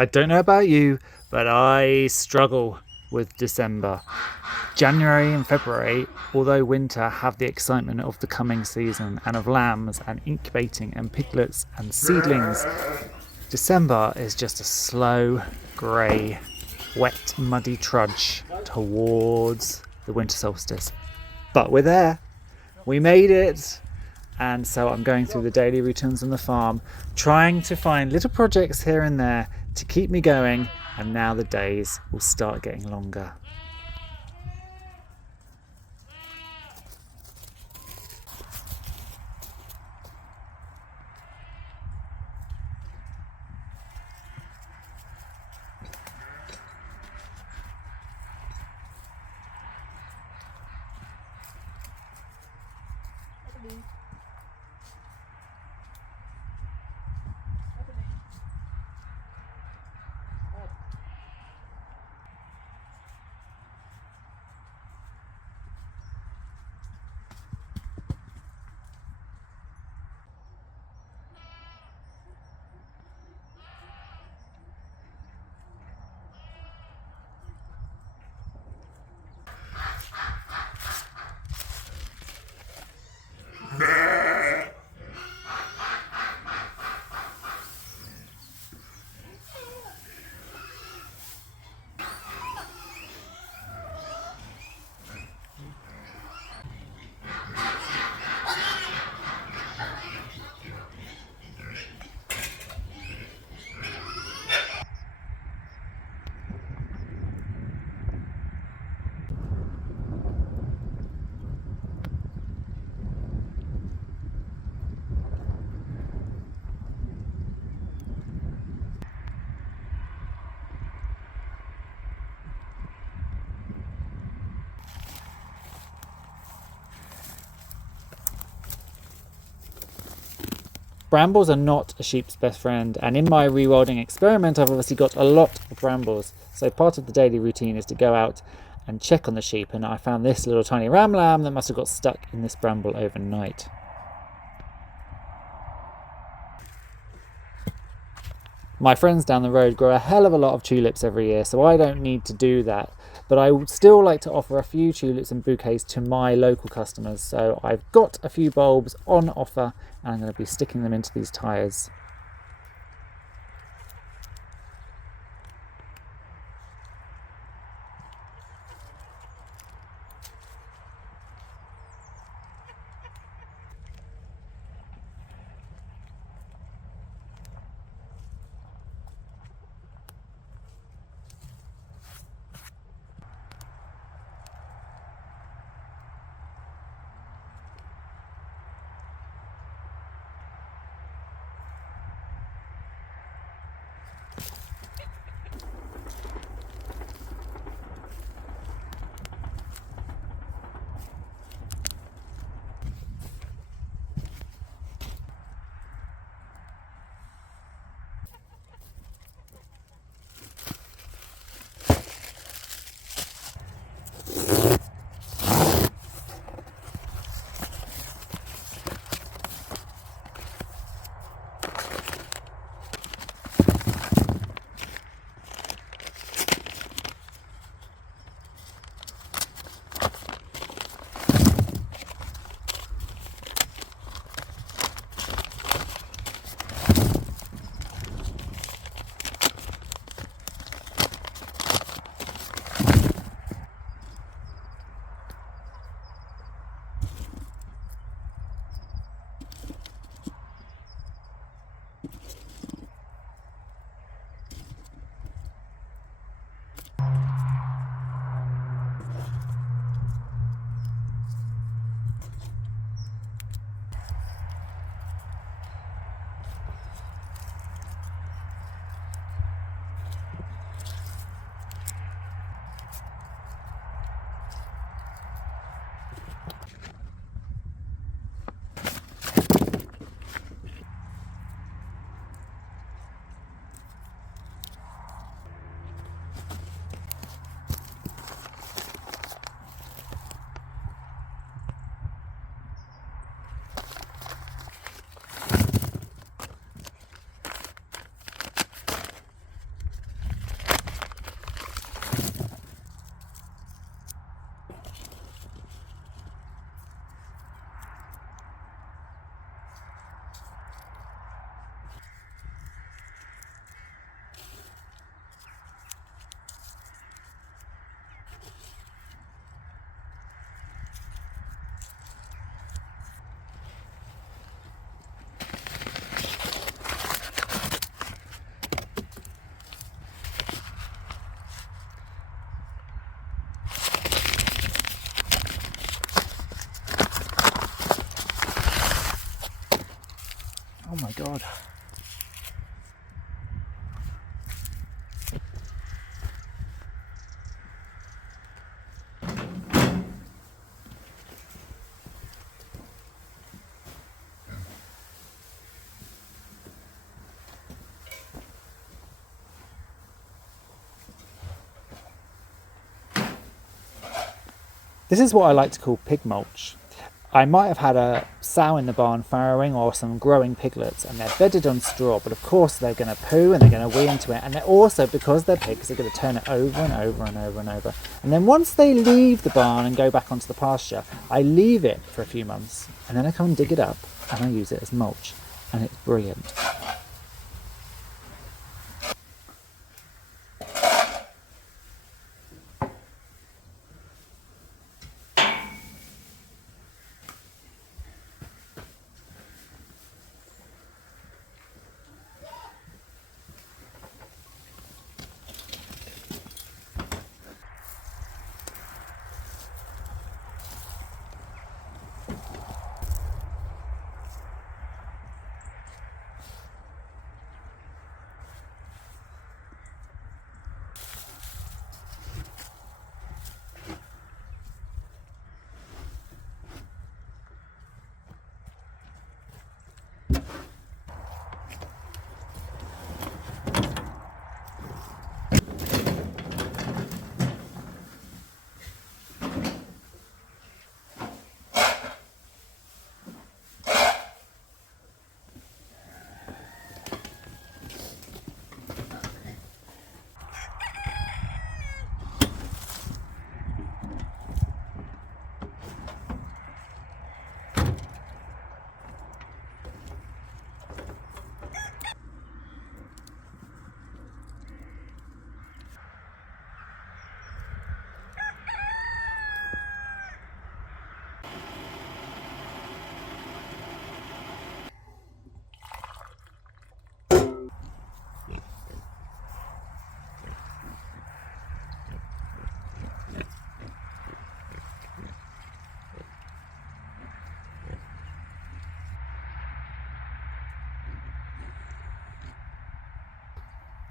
I don't know about you, but I struggle with December. January and February, although winter, have the excitement of the coming season and of lambs and incubating and piglets and seedlings. December is just a slow, grey, wet, muddy trudge towards the winter solstice. But we're there. We made it. And so I'm going through the daily routines on the farm, trying to find little projects here and there to keep me going, and now the days will start getting longer. Brambles are not a sheep's best friend, and in my rewilding experiment I've obviously got a lot of brambles. So part of the daily routine is to go out and check on the sheep, and I found this little tiny ram lamb that must have got stuck in this bramble overnight. My friends down the road grow a hell of a lot of tulips every year, so I don't need to do that. But I would still like to offer a few tulips and bouquets to my local customers. So I've got a few bulbs on offer, and I'm going to be sticking them into these tyres. This is what I like to call pig mulch. I might have had a sow in the barn farrowing or some growing piglets, and they're bedded on straw, but of course they're going to poo and they're going to wee into it, and they're also, because they're pigs, they're going to turn it over and over and over and over. And then once they leave the barn and go back onto the pasture, I leave it for a few months, and then I come and dig it up and I use it as mulch, and it's brilliant.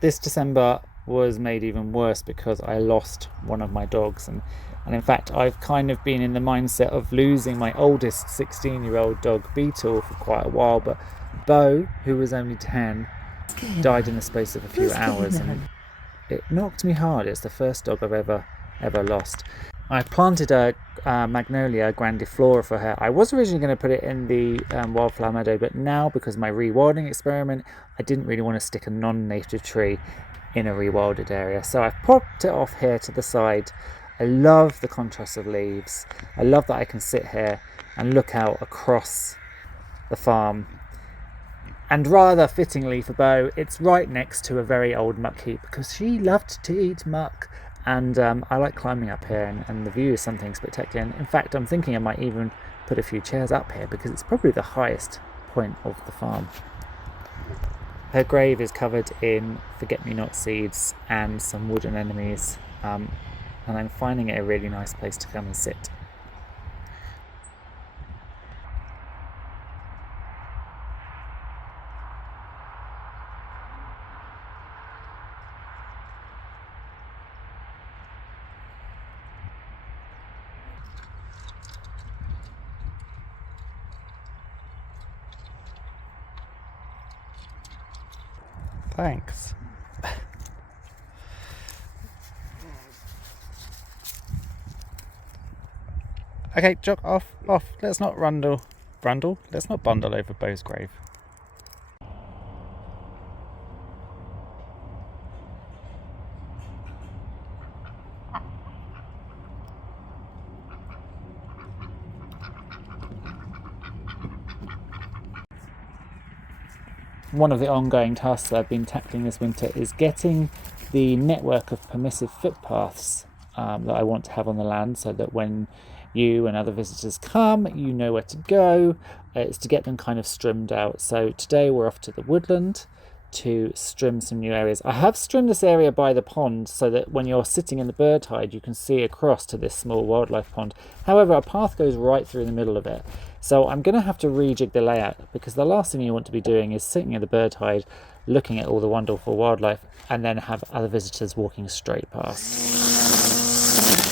This December was made even worse because I lost one of my dogs, and in fact I've kind of been in the mindset of losing my oldest 16-year-old dog Beetle for quite a while, but Bo, who was only 10, died in the space of a few hours, and it knocked me hard. It's the first dog I've ever lost. I planted a Magnolia grandiflora for her. I was originally going to put it in the wildflower meadow, but now, because of my rewilding experiment, I didn't really want to stick a non-native tree in a rewilded area. So I've popped it off here to the side. I love the contrast of leaves. I love that I can sit here and look out across the farm. And rather fittingly for Bo, it's right next to a very old muck heap because she loved to eat muck. And I like climbing up here, and the view is something spectacular. And in fact, I'm thinking I might even put a few chairs up here because it's probably the highest point of the farm. Her grave is covered in forget-me-not seeds and some wood anemones, and I'm finding it a really nice place to come and sit. Thanks. Okay, Jock, off. Let's not let's not bundle over Bo's grave. One of the ongoing tasks that I've been tackling this winter is getting the network of permissive footpaths that I want to have on the land, so that when you and other visitors come, you know where to go. It's to get them kind of strimmed out. So today we're off to the Woodland to strim some new areas. I have strimmed this area by the pond so that when you're sitting in the Birdhide, you can see across to this small wildlife pond. However, a path goes right through the middle of it. So I'm going to have to rejig the layout, because the last thing you want to be doing is sitting in the Birdhide, looking at all the wonderful wildlife, and then have other visitors walking straight past.